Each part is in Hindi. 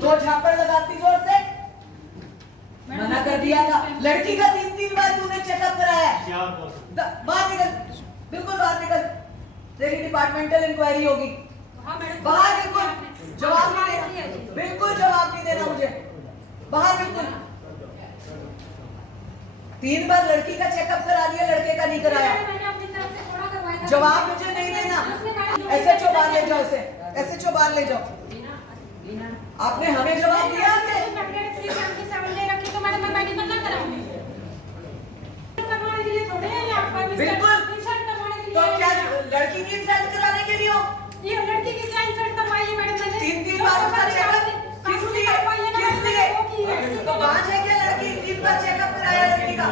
दो झापड़ लगाती जोर से। मना कर दिया था। लड़की का 3-3 बार तूने चेकअप कराया है। बाहर निकल, बिल्कुल बाहर निकल। तेरी डिपार्टमेंटल इंक्वायरी होगी। बाहर बिल्कुल जवाब नहीं देना, बिल्कुल जवाब नहीं देना मुझे। बाहर बिल्कुल। 3 बार लड़की का चेकअप करा लिया, लड़के का नहीं कराया। जवाब मुझे नहीं देना। SHO बाहर ले जाओ इसे, SHO बाहर ले जाओ। आपने हमें जवाब दिया कि बिल्कुल। तो क्या लड़की की इंसल्ट कराने के लिए हो? ये लड़की की क्या इंसल्ट करवाई मैडम ने? 3-3 बार उसका चेकअप किस लिए? तो 5 है क्या लड़की? 3 बार चेकअप कराया लड़की का।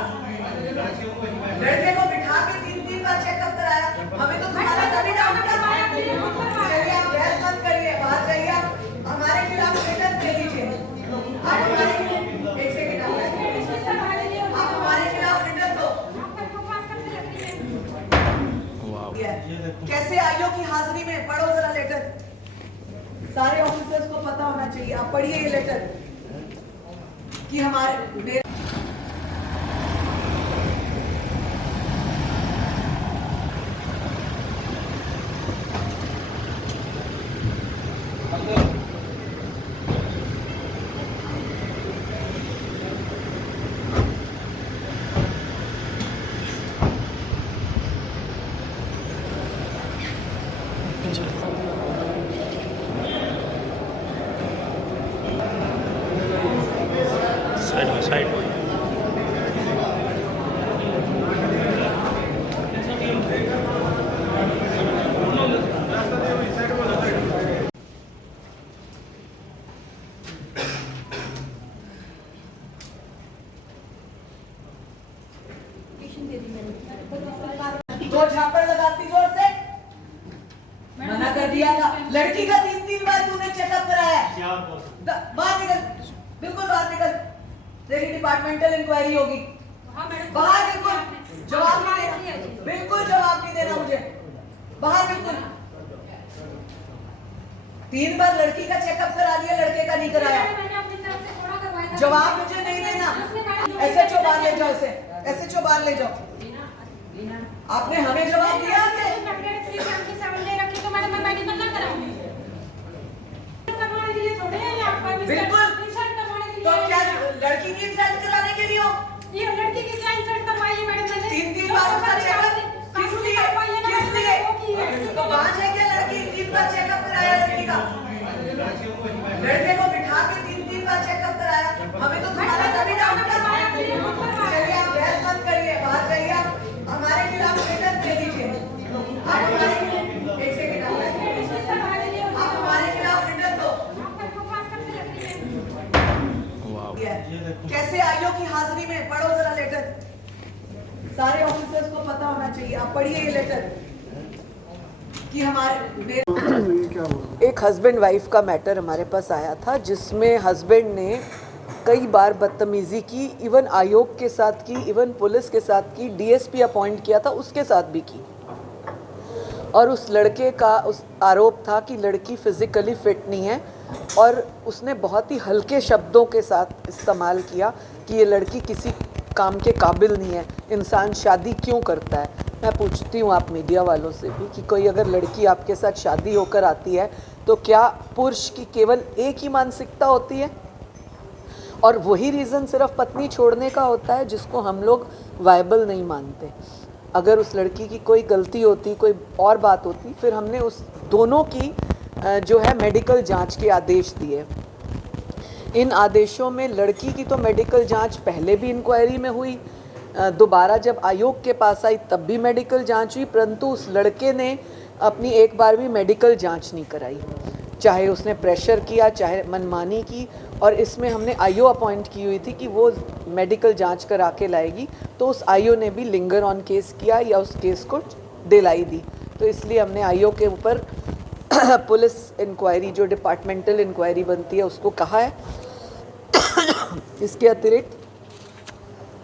लड़के को बिठा के 3-3 बार चेकअप कराया। हमें तो तुम्हारा कभी डाउट करवाया। चलिए आप बहस मत करिए, बाहर जाइए। आप हमारे खिलाफ रिटर्न दे दीजिए। आप हमारे एक सेकंड आप हमारे खिलाफ रिटर्न दो। कैसे आईओ की हाजिरी में? पढ़ो जरा लेटर। सारे ऑफिसर्स को पता होना चाहिए। आप पढ़िए ये लेटर कि हमारे साइड में दो झापड़ लगाती जोर से। मना कर दिया था। लड़की का 3-3 बार तूने चेकअप कराया है। बाहर निकल, बिल्कुल बाहर निकल। तेरी डिपार्टमेंटल इंक्वायरी होगी। बाहर बिल्कुल जवाब नहीं देना, बिल्कुल जवाब नहीं देना मुझे। बाहर बिल्कुल। 3 बार लड़की का चेकअप करा लिया, लड़के का नहीं कराया। जवाब मुझे नहीं देना। SHO बाहर ले जाओ इसे, SHO बाहर ले जाओ। आपने हमें जवाब दिया कि बिल्कुल। तो क्या लड़की की इंसल्ट कराने के लिए हो? ये लड़की की क्या इंसल्ट करवाई मैडम ने? 3-3 बार उसका चेकअप किस लिए? तो 5 है क्या लड़की? 3 बार चेकअप कराया लड़की का। लड़के को बिठा के 3-3 बार चेकअप कराया। हमें तो तुम्हारा कभी डाउट करवाया। चलिए आप बहस मत करिए, बाहर जाइए। आप हमारे खिलाफ रिटर्न दे दीजिए। आप हमारे एक सेकंड आप हमारे खिलाफ रिटर्न दो। कैसे आईओ की हाजिरी में? पढ़ो जरा लेटर। सारे ऑफिसर्स को पता होना चाहिए। आप पढ़िए ये लेटर कि हमारे एक हस्बैंड वाइफ का मैटर हमारे पास आया था, जिसमें हस्बैंड ने कई बार बदतमीजी की, इवन आयोग के साथ की, इवन पुलिस के साथ की, DSP अपॉइंट किया था उसके साथ भी की। और उस लड़के का उस आरोप था कि लड़की फिजिकली फिट नहीं है, और उसने बहुत ही हल्के शब्दों के साथ इस्तेमाल किया कि ये लड़की किसी काम के काबिल नहीं है। इंसान शादी क्यों करता है? मैं पूछती हूँ आप मीडिया वालों से भी कि कोई अगर लड़की आपके साथ शादी होकर आती है तो क्या पुरुष की केवल एक ही मानसिकता होती है? और वही रीज़न सिर्फ पत्नी छोड़ने का होता है, जिसको हम लोग वायबल नहीं मानते। अगर उस लड़की की कोई गलती होती, कोई और बात होती, फिर हमने उस दोनों की जो है मेडिकल जांच के आदेश दिए। इन आदेशों में लड़की की तो मेडिकल जांच पहले भी इंक्वायरी में हुई, दोबारा जब आयोग के पास आई तब भी मेडिकल जांच हुई, परंतु उस लड़के ने अपनी एक बार भी मेडिकल जांच नहीं कराई। चाहे उसने प्रेशर किया, चाहे मनमानी की। और इसमें हमने आईओ अपॉइंट की हुई थी कि वो मेडिकल जांच करा के लाएगी, तो उस आईओ ने भी लिंगर ऑन केस किया या उस केस को दिलाई दी। तो इसलिए हमने आईओ के ऊपर पुलिस इंक्वायरी, जो डिपार्टमेंटल इंक्वायरी बनती है, उसको कहा है। इसके अतिरिक्त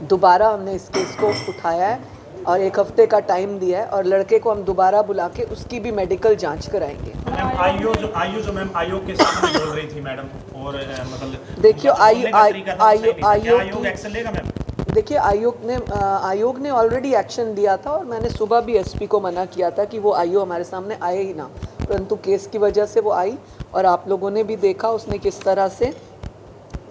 दोबारा हमने इस केस को उठाया है और 1 हफ्ते का टाइम दिया है और लड़के को हम दोबारा बुला के उसकी भी मेडिकल जांच कराएंगे। मैम आईओ जो मैम आयोग के सामने बोल रही थी मैडम, और मतलब देखिए आयोग एक्शन लेगा मैम? देखिए आयोग ने ऑलरेडी एक्शन लिया था और मैंने सुबह भी एसपी को मना किया था कि वो आईओ हमारे सामने आए ही ना, परंतु केस की वजह से वो आई और आप लोगों ने भी देखा उसने किस तरह से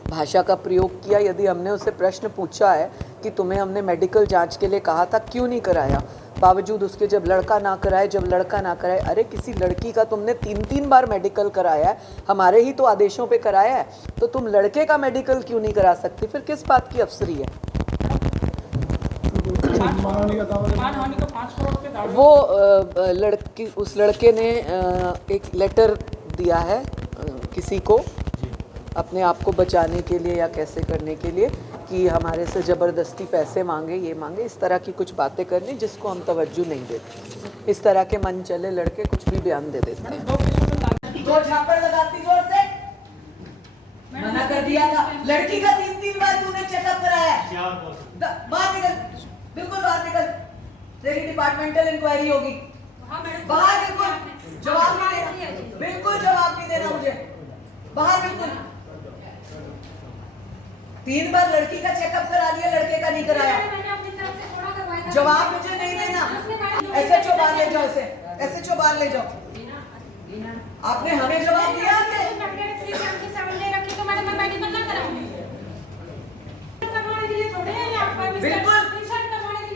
भाषा का प्रयोग किया। यदि हमने उससे प्रश्न पूछा है कि तुम्हें हमने मेडिकल जांच के लिए कहा था क्यों नहीं कराया, बावजूद उसके जब लड़का ना कराए, अरे किसी लड़की का तुमने 3 बार मेडिकल कराया है, हमारे ही तो आदेशों पे कराया है, तो तुम लड़के का मेडिकल क्यों नहीं करा सकती? फिर किस बात की अफसरी है? वो उस लड़के ने एक लेटर दिया है किसी को अपने आप को बचाने के लिए या कैसे करने के लिए कि हमारे से ज़बरदस्ती पैसे मांगे, ये मांगे, इस तरह की कुछ बातें करनी जिसको हम तवज्जो नहीं देते। इस तरह के मन चले लड़के कुछ भी बयान दे देते हैं। 2 झापड़ लगाती जोर से, मना कर दिया था। लड़की का 3 बार तूने चेकअप कराया है, बाहर निकल, बिल्कुल बाहर निकल, तेरी डिपार्टमेंटल इंक्वायरी होगी, बाहर बिल्कुल जवाब नहीं देना, बिल्कुल जवाब नहीं देना मुझे, बाहर बिल्कुल। 3 बार लड़की का चेकअप करा दिया, लड़के का नहीं कराया, जवाब मुझे नहीं देना। एसएचओ बाहर ले जाओ, इसे एसएचओ बाहर ले जाओ। आपने हमें जवाब दिया बिल्कुल,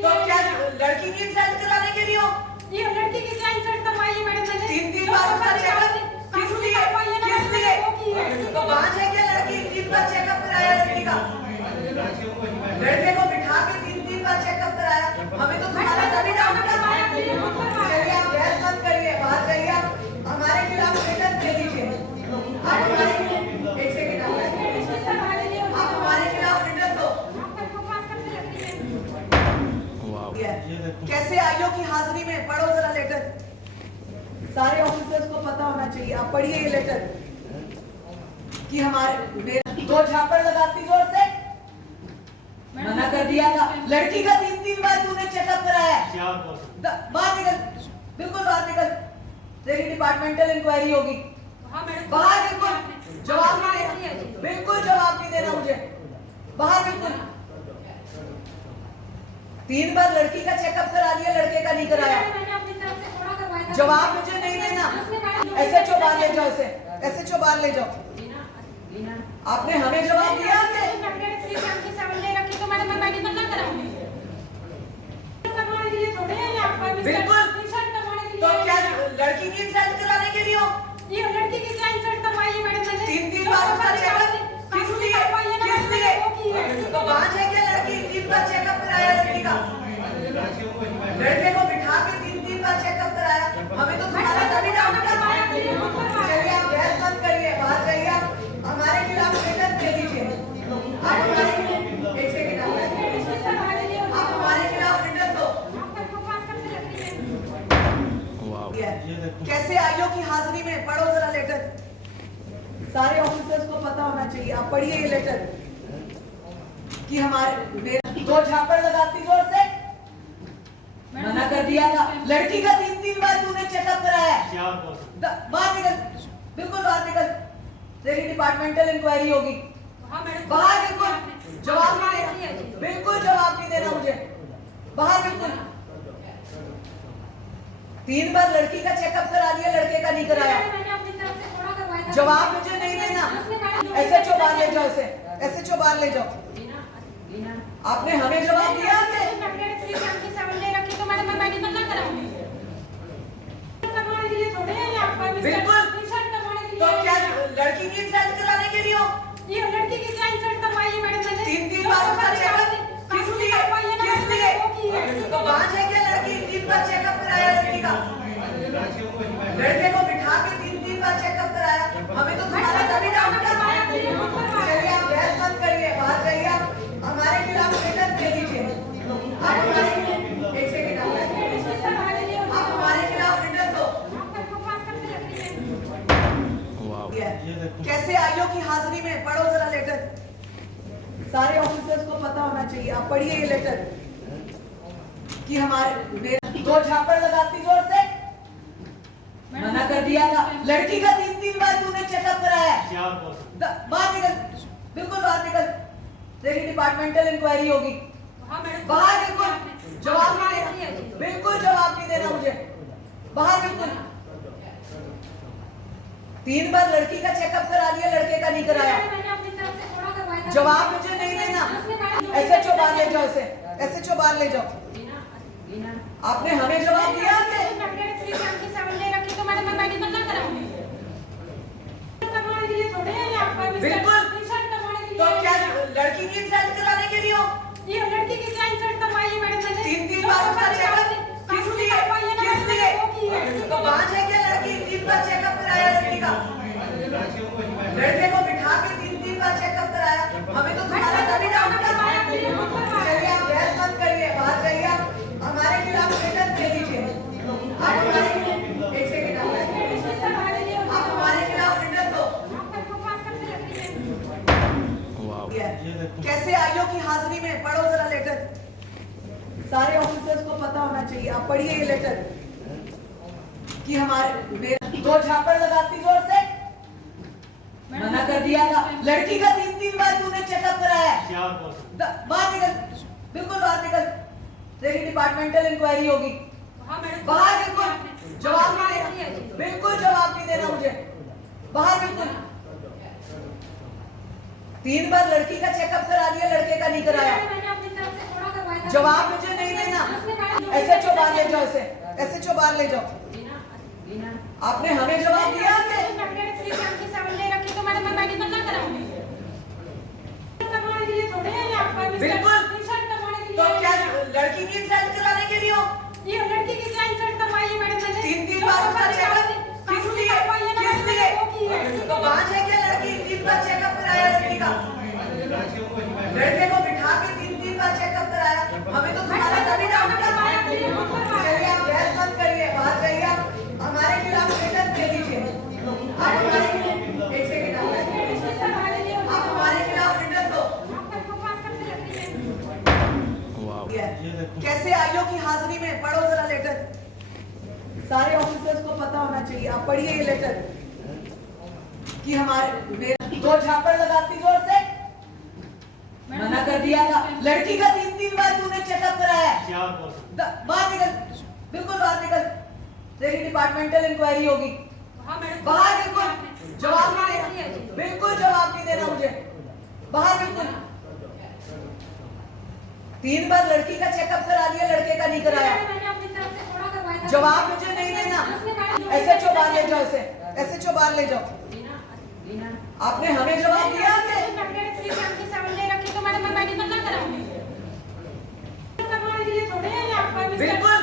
तो क्या लड़की की इंसल्ट कराने के लिए हो? ये लड़की की क्या इंसल्ट करवाई मैडम मैंने? 3 बार उसका चेकअप किस लिए? तो 5 है क्या लड़की? 3 बार चेकअप कराया लड़की का, लड़के को बिठा के 3 बार चेकअप कराया। हमें तो तुम्हारा तभी डाउट करवाया। चलिए आप बहस मत करिए, बाहर जाइए, आप हमारे खिलाफ रिटर्न दे दीजिए। आप हमारे एक सेकंड आप हमारे खिलाफ रिटर्न दो। कैसे आईओ की हाजिरी में पढ़ो जरा लेटर, सारे ऑफिसर्स को पता होना चाहिए। आप पढ़िए ये लेटर कि हमारे 2 झापड़ लगाती जोर से, मना कर दिया था। लड़की का 3 बार तूने चेकअप कराया है, बाहर निकल, बिल्कुल बाहर निकल, तेरी डिपार्टमेंटल इंक्वायरी होगी, बाहर बिल्कुल जवाब नहीं देना, बिल्कुल जवाब नहीं देना मुझे, बाहर बिल्कुल। 3 बार लड़की का चेकअप करा दिया, लड़के का नहीं कराया, जवाब मुझे नहीं देना। एसएचओ बाहर ले जाओ, इसे एसएचओ बाहर ले जाओ। आपने हमें जवाब दिया बिल्कुल, तो क्या लड़की की इंसल्ट कराने के लिए हो? ये लड़की की क्या इंसल्ट करवाई मैडम मैंने? 3 बार उसका चेकअप किस लिए? तो 5 है क्या लड़की? 3 बार चेकअप कराया लड़की का, लड़के को बिठा के 3 बार चेकअप कराया। हमें तो तुम्हारा तभी डाउट करवाया। चलिए आप बहस मत करिए, बाहर जाइए, आप हमारे खिलाफ रिटर्न दे दीजिए। आप हमारे एक सेकंड आप हमारे खिलाफ रिटर्न दो। कैसे आईओ की हाजिरी में पढ़ो जरा लेटर, सारे ऑफिसर्स को पता होना चाहिए। आप पढ़िए ये लेटर कि हमारे 2 झापड़ लगाती जोर से, मना कर दिया था। लड़की का 3 बार तूने चेकअप कराया है, बाहर निकल, बिल्कुल बाहर निकल, तेरी डिपार्टमेंटल इंक्वायरी होगी, बाहर बिल्कुल जवाब नहीं देना, बिल्कुल जवाब नहीं देना मुझे, बाहर बिल्कुल। 3 बार लड़की का चेकअप करा दिया, लड़के का नहीं कराया, जवाब मुझे नहीं देना। एसएचओ बाहर ले जाओ, इसे एसएचओ बाहर ले जाओ। आपने हमें जवाब दिया बिल्कुल, तो क्या लड़की की इंसल्ट कराने के लिए हो? ये लड़की की क्या इंसल्ट करवाई मैडम मैंने? 3 बार उसका चेकअप किस लिए? तो 5 है क्या लड़की? 3 बार चेकअप कराया लड़की का, लड़के को बिठा के 3 बार चेकअप कराया। हमें तो तुम्हारा तभी डाउट करवाया। चलिए आप बहस मत करिए, बाहर जाइए, आप हमारे खिलाफ रिटर्न दे दीजिए। आप हमारे एक सेकंड आप हमारे खिलाफ रिटर्न दो। कैसे आईओ की हाजिरी में पढ़ो जरा लेटर, सारे ऑफिसर्स को पता होना चाहिए। आप पढ़िए ये लेटर कि हमारे दो झापड़ लगाती जोर से मना कर दिया था। लड़की का 3-3 बार तूने चेकअप कराया है। क्या बाहर निकल, बिल्कुल बाहर निकल। तेरी डिपार्टमेंटल इंक्वायरी होगी। बाहर बिल्कुल जवाब नहीं देना, बिल्कुल जवाब नहीं देना मुझे। बाहर बिल्कुल। 3 बार लड़की का चेकअप करा लिया, लड़के का नहीं कराया। जवाब मुझे नहीं देना। एसएचओ बाहर ले जाओ इसे, एसएचओ बाहर ले जाओ। आपने हमें जवाब दिया बिल्कुल। तो क्या लड़की की इंसल्ट कराने के लिए हो? ये लड़की की क्या इंसल्ट करवाई है मैडम मैंने? 3-3 बार उसका चेकअप किस लिए? किस लिए? तो बांझ है क्या लड़की? 3 बार चेकअप कराया लड़की का। लड़के को बिठा के 3-3 बार चेकअप कराया। हमें तो तुम्हारा कभी डाउट था। चलिए आप बहस मत करिए, बाहर जाइए। आप हमारे खिलाफ रिटर्न दे दीजिए। आप हमारे एक सेकंड आप हमारे खिलाफ रिटर्न दो। कैसे आईओ की हाजिरी में पढ़ो जरा लेटर। सारे ऑफिसर्स को पता होना चाहिए। आप पढ़िए ये लेटर कि हमारे दो झापड़ लगाती जोर से मना कर दिया था। लड़की का 3-3 बार तूने चेकअप कराया है। क्या बाहर निकल, बिल्कुल बाहर निकल। तेरी डिपार्टमेंटल इंक्वायरी होगी। बाहर बिल्कुल जवाब नहीं देना, बिल्कुल जवाब नहीं देना मुझे। बाहर बिल्कुल। 3 बार लड़की का चेकअप करा लिया, लड़के का नहीं कराया। जवाब मुझे नहीं देना। एसएचओ बाहर ले जाओ इसे, एसएचओ बाहर ले जाओ। आपने हमें जवाब दिया बिल्कुल। तो क्या लड़की की इंसल्ट कराने के लिए हो? ये लड़की की क्या इंसल्ट करवाई है मैडम मैंने? 3-3 बार उसका चेकअप किस लिए? किस लिए? तो बांझ है क्या लड़की? 3 बार चेकअप कराया लड़की का। लड़के को बिठा के 3-3 बार चेकअप कराया। हमें तो तुम्हारा कभी डाउट था। चलिए आप बहस मत करिए, बाहर जाइए। आप हमारे खिलाफ रिटर्न दे दीजिए। आप हमारे एक सेकंड आप हमारे खिलाफ रिटर्न दो। कैसे आईओ की हाजिरी में पढ़ो जरा लेटर। सारे ऑफिसर्स को पता होना चाहिए। आप पढ़िए ये लेटर कि हमारे दो झापड़ लगाती जोर से मना कर दिया था। लड़की का 3-3 बार तूने चेकअप कराया है। क्या बाहर निकल, बिल्कुल बाहर निकल। तेरी डिपार्टमेंटल इंक्वायरी होगी। बाहर बिल्कुल जवाब नहीं देना, बिल्कुल जवाब नहीं देना मुझे। बाहर बिल्कुल। 3 बार लड़की का चेकअप करा लिया, लड़के का नहीं कराया। जवाब मुझे नहीं देना। एसएचओ बाहर ले जाओ इसे, एसएचओ बाहर ले जाओ। आपने हमें जवाब दिया बिल्कुल।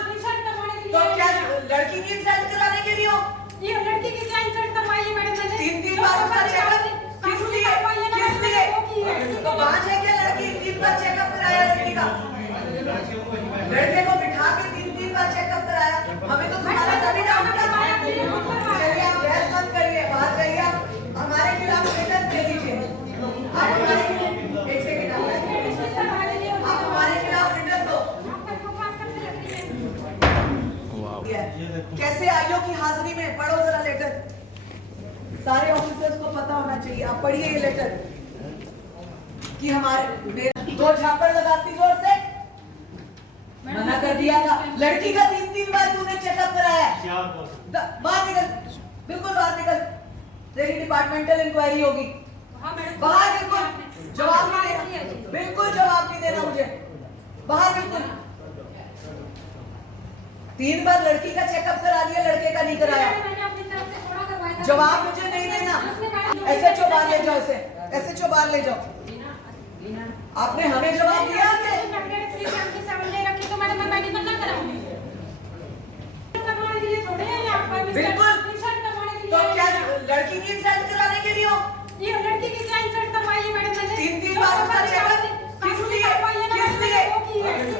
तो क्या लड़की की इंसल्ट कराने के लिए हो? ये लड़की की क्या इंसल्ट करवाई है मैडम मैंने? 3-3 बार उसका चेकअप किस लिए? किस लिए? तो बांझ है क्या लड़की? 3 बार चेकअप कराया लड़की का। लड़के को बिठा के 3-3 बार चेकअप कराया। हमें तो तुम्हारा कभी डाउट था। चलिए आप बहस मत करिए, बाहर जाइए। आप हमारे खिलाफ रिटर्न दे दीजिए। आप हमारे एक सेकंड आप हमारे खिलाफ रिटर्न दो। कैसे आईओ की हाजिरी में पढ़ो जरा लेटर। सारे ऑफिसर्स को पता होना चाहिए। आप पढ़िए ये लेटर कि हमारे दो झापड़ लगाती जोर से मना कर दिया था। लड़की का 3-3 बार तूने चेकअप कराया है। क्या बाहर निकल, बिल्कुल बाहर निकल। तेरी डिपार्टमेंटल इंक्वायरी होगी। बाहर बिल्कुल जवाब नहीं देना, बिल्कुल जवाब नहीं देना मुझे। बाहर बिल्कुल। 3 बार लड़की का चेकअप करा लिया, लड़के का नहीं कराया। जवाब मुझे नहीं देना। एसएचओ बाहर ले जाओ इसे, एसएचओ बाहर ले जाओ। आपने हमें जवाब दिया बिल्कुल। तो क्या लड़की की इंसल्ट कराने के लिए हो? ये लड़की की क्या इंसल्ट करवाई है मैडम मैंने? 3-3 बार उसका चेकअप किस लिए? किस लिए?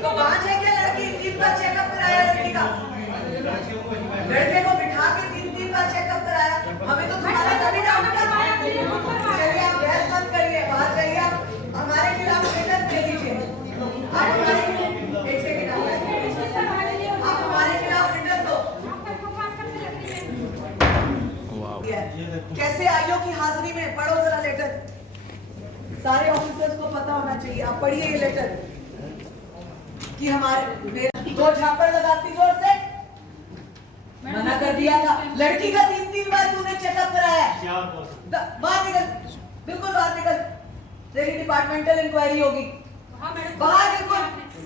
तो बांझ है क्या लड़की? 3 बार चेकअप कराया लड़की का। लड़के को बिठा के 3-3 बार चेकअप कराया। हमें तो तुम्हारा कभी डाउट था। चलिए आप बहस मत करिए, बाहर जाइए। आप हमारे खिलाफ रिटर्न दे दीजिए। आप हमारे एक सेकंड सारे ऑफिसर्स को पता होना चाहिए। आप पढ़िए ये लेटर कि हमारे दो झापड़ लगाती जोर से मना कर दिया था। लड़की का 3-3 बार तूने चेकअप कराया है। बाहर निकल, बिल्कुल बाहर निकल। तेरी डिपार्टमेंटल इंक्वायरी होगी। बाहर बिल्कुल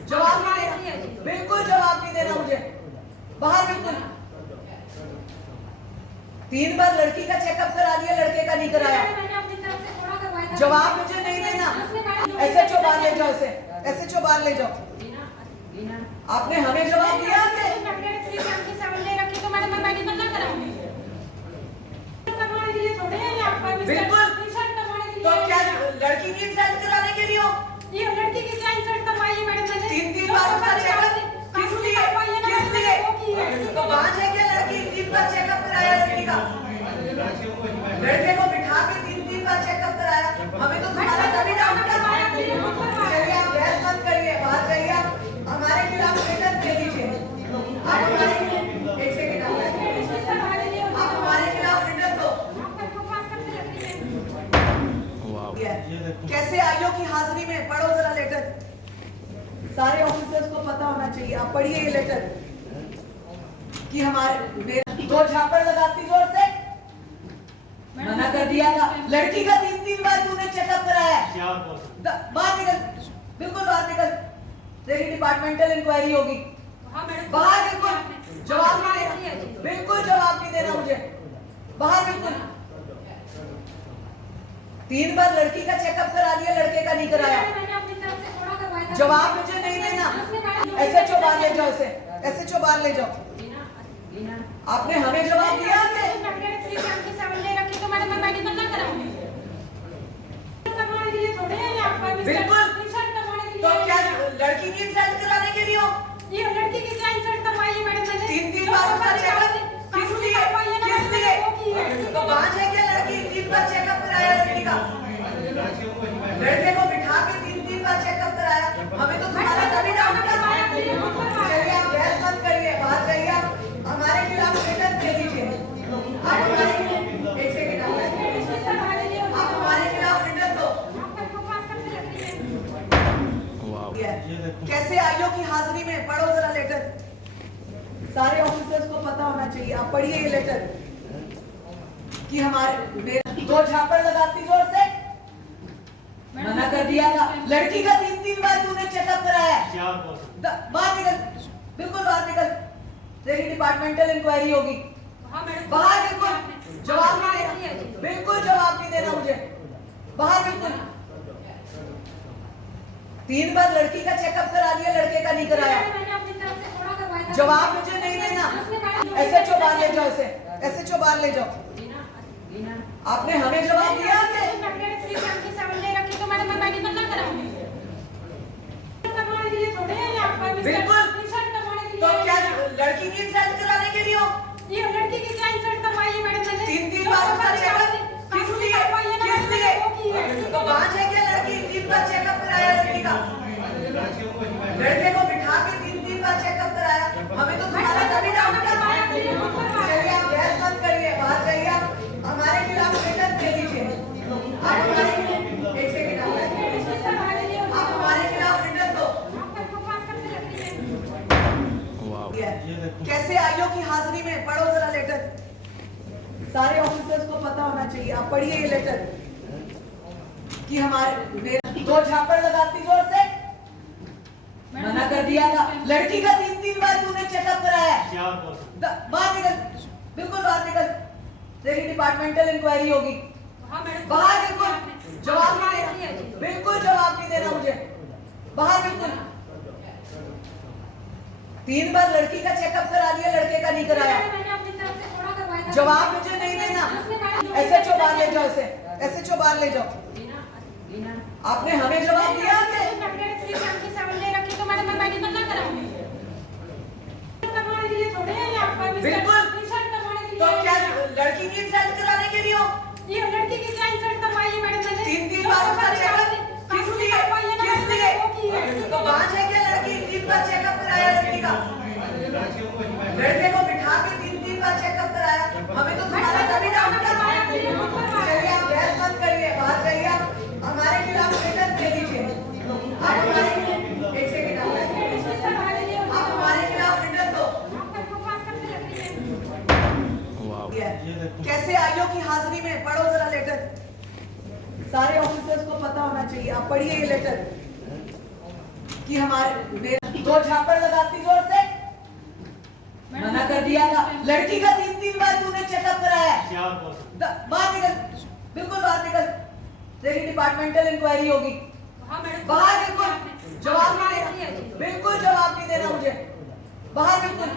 जवाब नहीं देना, बिल्कुल जवाब नहीं देना मुझे। बाहर बिल्कुल। 3 बार लड़की का चेकअप करा दिया, लड़के का नहीं कराया। जवाब मुझे नहीं देना। एसएचओ बाहर ले जाओ इसे, एसएचओ बाहर ले जाओ। आपने हमें जवाब दिया बिल्कुल। तो क्या लड़की की इंसल्ट कराने के लिए हो? ये लड़की की क्या इंसल्ट करवाई मैडम ने? 3-3 बार उसका चेकअप किस लिए? किस लिए? तो बांझ है क्या लड़की? 3 बार चेकअप कराया लड़की का। लड़के को बिठा के 3-3 बार चेकअप कराया। हमें तो तुम्हारा कभी डाउट करवाया। चलिए आप बहस मत करिए, बाहर जाइए। आप हमारे खिलाफ रिटर्न दे दीजिए। आप हमारे एक सेकंड आप हमारे खिलाफ रिटर्न दो। कैसे आईओ की हाजिरी में पढ़ो जरा लेटर। सारे ऑफिसर्स को पता होना चाहिए। आप पढ़िए ये लेटर कि हमारे दो झापड़ लगाती जोर से मना कर दिया था। लड़की का 3-3 बार तूने चेकअप कराया है। बाहर निकल, बिल्कुल बाहर निकल। तेरी डिपार्टमेंटल इंक्वायरी होगी। बाहर बिल्कुल जवाब नहीं देना, बिल्कुल जवाब नहीं देना मुझे। बाहर बिल्कुल। 3 बार लड़की का चेकअप करा दिया, लड़के का नहीं कराया। जवाब मुझे नहीं देना। एसएचओ बाहर ले जाओ इसे, एसएचओ बाहर ले जाओ। आपने हमें जवाब दिया बिल्कुल। तो क्या लड़की की इंसल्ट कराने के लिए हो? ये लड़की की क्या इंसल्ट करवाई मैडम ने? 3-3 बार उसका चेकअप किस लिए? किस लिए? तो बांझ है क्या लड़की? 3 बार चेकअप कराया लड़की का। लड़के को बिठा के 3-3 बार चेकअप कराया। हमें तो तुम्हारा कभी डाउट करवाया। चलिए आप बहस मत करिए, बाहर जाइए। आप हमारे खिलाफ रिटर्न दे दीजिए। आप हमारे एक सेकंड आप हमारे खिलाफ रिटर्न दो। कैसे आईओ की हाजिरी में पढ़ो जरा लेटर। सारे ऑफिसर्स को पता होना चाहिए। आप पढ़िए ये लेटर कि हमारे दो झापड़ लगाती जोर से मना कर दिया था। लड़की का 3-3 बार तूने चेकअप कराया है। बाहर निकल, बिल्कुल बाहर निकल। तेरी डिपार्टमेंटल इंक्वायरी होगी। बाहर बिल्कुल जवाब नहीं देना, बिल्कुल जवाब नहीं देना मुझे। बाहर बिल्कुल। 3 बार लड़की का चेकअप करा दिया, लड़के का नहीं कराया। जवाब मुझे नहीं देना। एसएचओ बाहर ले जाओ इसे, एसएचओ बाहर ले जाओ। आपने हमें जवाब दिया बिल्कुल। तो क्या लड़की की इंसल्ट कराने के लिए हो? ये लड़की की क्या इंसल्ट करवाई मैडम ने? 3-3 बार उसका चेकअप किस लिए? किस लिए? तो बांझ है क्या लड़की? 3 बार चेकअप कराया लड़की का। लड़के को बिठा के 3-3 बार चेकअप कराया। हमें तो तुम्हारा कभी डाउट करवाया। चलिए आप बहस मत करिए, बाहर जाइए। आप हमारे खिलाफ रिटर्न दे दीजिए। आप हमारे एक सेकंड आप हमारे खिलाफ रिटर्न दो। कैसे आईओ की हाजिरी में पढ़ो जरा लेटर। सारे ऑफिसर्स को पता होना चाहिए। आप पढ़िए ये लेटर कि हमारे दो झापड़ लगाती जोर से मना कर दिया था। लड़की का 3-3 बार तूने चेकअप कराया है। बाहर निकल, बिल्कुल बाहर निकल। तेरी डिपार्टमेंटल इंक्वायरी होगी। बाहर बिल्कुल जवाब नहीं देना, बिल्कुल जवाब नहीं देना मुझे। बाहर बिल्कुल। 3 बार लड़की का चेकअप करा दिया, लड़के का नहीं कराया। जवाब मुझे नहीं देना। एसएचओ बाहर ले जाओ इसे, एसएचओ बाहर ले जाओ। आपने हमें जवाब दिया बिल्कुल। तो क्या लड़की की इंसल्ट कराने के लिए हो? ये लड़की की क्या इंसल्ट करवाई मैडम ने? 3-3 बार उसका चेकअप किस लिए? किस लिए? तो बांझ है क्या लड़की? 3 बार चेकअप कराया लड़की का। लड़के को बिठा के 3-3 बार चेकअप कराया। हमें तो तुम्हारा कभी डाउट करवाया। चलिए आप बहस मत करिए, बाहर जाइए। आप हमारे खिलाफ सारे ऑफिसर्स को पता होना चाहिए। आप पढ़िए ये लेटर कि हमारे दो झापड़ लगाती जोर से मना कर दिया था। लड़की का 3-3 बार तूने चेकअप कराया है। बाहर निकल, बिल्कुल बाहर निकल। तेरी डिपार्टमेंटल इंक्वायरी होगी। बाहर बिल्कुल जवाब नहीं देना, बिल्कुल जवाब नहीं देना मुझे। बाहर बिल्कुल।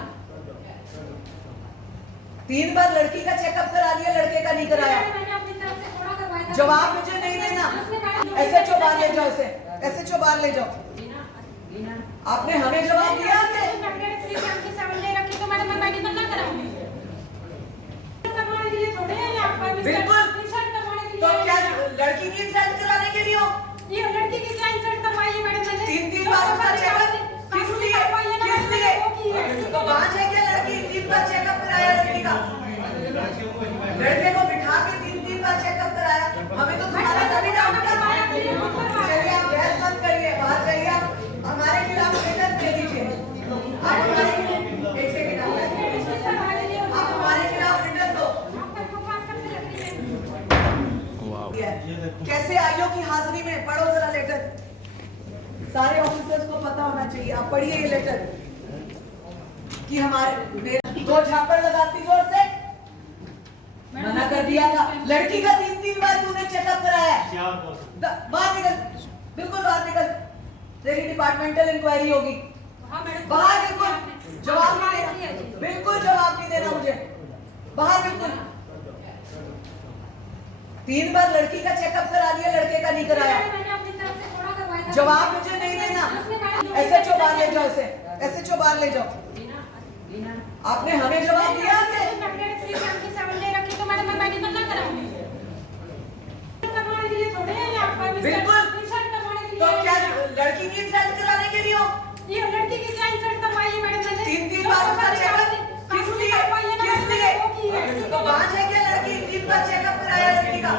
3 बार लड़की का चेकअप करा दिया, लड़के का नहीं कराया। जवाब मुझे नहीं देना। एसएचओ बाहर ले जाओ इसे, एसएचओ बाहर ले जाओ। आपने हमें जवाब दिया बिल्कुल। तो क्या लड़की की इंसल्ट कराने के लिए हो? ये लड़की की क्या इंसल्ट करवाई मैडम मैंने? 3-3 बार उसका चेकअप किस लिए? किस लिए? तो बांझ है क्या लड़की? 3 बार चेकअप कराया लड़की का। लड़के को बिठा के 3-3 बार चेकअप कराया। हमें तो तुम्हारा कभी डाउट करवाया। चलिए आप बहस मत करिए, बाहर जाइए। आप हमारे खिलाफ रिटर्न दे दीजिए। आप हमारे एक सेकंड आप हमारे खिलाफ रिटर्न दो। कैसे आईओ की हाजिरी में पढ़ो जरा लेटर। सारे ऑफिसर्स को पता होना चाहिए। आप पढ़िए ये लेटर कि हमारे दो झापड़ लगाती जोर से मना कर दिया था। लड़की का 3-3 बार तूने चेकअप कराया है। बाहर निकल, बिल्कुल बाहर निकल। तेरी डिपार्टमेंटल इंक्वायरी होगी। बाहर बिल्कुल जवाब नहीं देना, बिल्कुल जवाब नहीं देना मुझे। बाहर बिल्कुल। 3 बार लड़की का चेकअप करा दिया, लड़के का नहीं कराया। जवाब मुझे नहीं देना। एसएचओ बाहर ले जाओ इसे, एसएचओ बाहर ले जाओ। आपने हमें जवाब दिया बिल्कुल। तो क्या लड़की की इंसल्ट कराने के लिए हो? ये लड़की की क्या इंसल्ट करवाई मैडम मैंने? 3-3 बार उसका चेकअप किस लिए? किस लिए? तो बांझ है क्या लड़की? 3 बार चेकअप कराया लड़की का।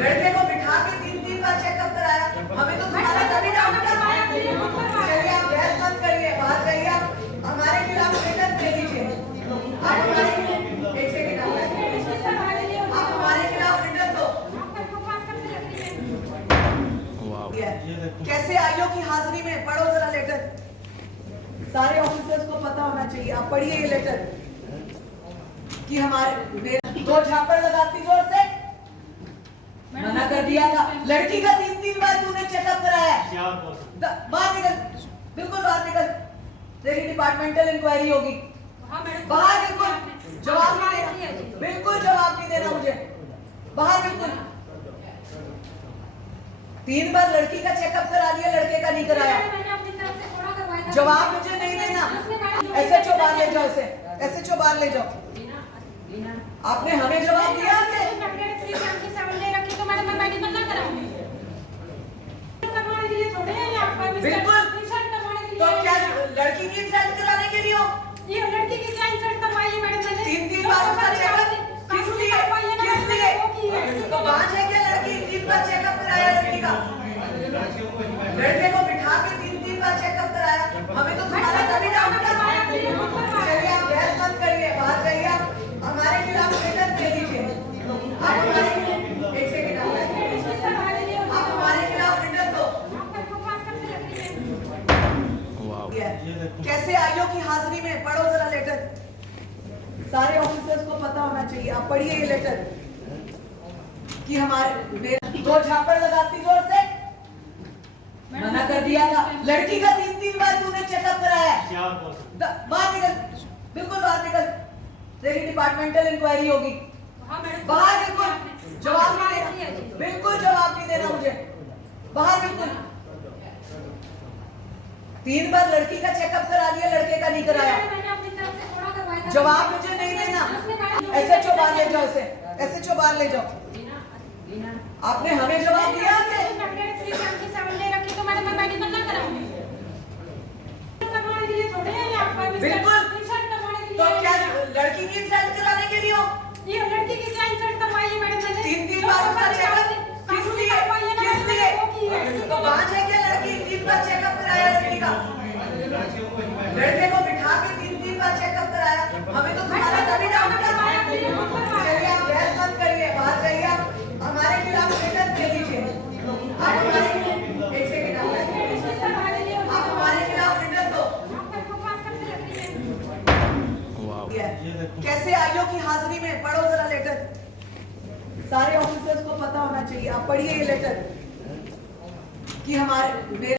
लड़के को बिठा के 3-3 बार चेकअप कराया। हमें तो तुम्हारा कभी डाउट करवाया। चलिए आप बहस मत करिए, बाहर जाइए। आप हमारे खिलाफ रिटर्न दे दीजिए। आप हमारे एक सेकंड आप हमारे खिलाफ रिटर्न दो। कैसे आईओ की हाजिरी में पढ़ो जरा लेटर। सारे ऑफिसर्स को पता होना चाहिए। आप पढ़िए ये लेटर कि हमारे दो झापड़ लगाती जोर से मना कर दिया था। लड़की का 3-3 बार तूने चेकअप कराया है। बाहर निकल, बिल्कुल बाहर निकल। तेरी डिपार्टमेंटल इंक्वायरी होगी। बाहर बिल्कुल जवाब नहीं देना, बिल्कुल जवाब नहीं देना मुझे। बाहर बिल्कुल। 3 बार लड़की का चेकअप करा दिया, लड़के का नहीं कराया। जवाब मुझे नहीं देना। एसएचओ बाहर ले जाओ इसे, एसएचओ बाहर ले जाओ। आपने हमें जवाब दिया बिल्कुल। तो क्या लड़की की इंसल्ट कराने के लिए हो? ये लड़की की क्या इंसल्ट करवाई मैडम मैंने? 3-3 बार उसका चेकअप किस लिए? किस लिए? तो बांझ है क्या लड़की? 3 बार चेकअप कराया लड़की का। लड़के को बिठा के 3-3 बार चेकअप कराया। हमें तो तुम्हारा कभी डाउट करवाया। चलिए आप बहस मत करिए, बाहर जाइए। आप हमारे खिलाफ रिटर्न दे दीजिए। आप हमारे एक सेकंड आप हमारे खिलाफ रिटर्न दो। कैसे आईओ की हाजिरी में पढ़ो जरा लेटर। सारे ऑफिसर्स को पता होना चाहिए। आप पढ़िए ये लेटर कि हमारे दो झापड़ लगाती जोर से मना कर दिया था। लड़की का 3-3 बार तूने चेकअप कराया है। बाहर निकल, बिल्कुल बाहर निकल। तेरी डिपार्टमेंटल इंक्वायरी होगी। बाहर बिल्कुल जवाब नहीं देना, बिल्कुल जवाब नहीं देना मुझे। बाहर बिल्कुल। 3 बार लड़की का चेकअप करा दिया, लड़के का नहीं कराया। जवाब मुझे नहीं देना। एसएचओ बाहर ले जाओ इसे, एसएचओ बाहर ले जाओ। आपने हमें जवाब दिया बिल्कुल। तो क्या लड़की की इंसल्ट कराने के लिए हो? ये लड़की की क्या इंसल्ट करवाई मैडम मैंने? 3-3 बार उसका चेकअप किस लिए? किस लिए? तो बांझ है क्या लड़की? 3 बार चेकअप कराया लड़की का। लड़के को बिठा के 3-3 बार चेकअप कराया। हमें तो तुम्हारा कभी डाउट करवाया। चलिए आप बहस मत करिए, बाहर जाइए। आप हमारे खिलाफ कैसे आईओ की हाजिरी में पढ़ो जरा लेटर, सारे ऑफिसर्स को पता होना चाहिए। आप पढ़िए ये लेटर कि हमारे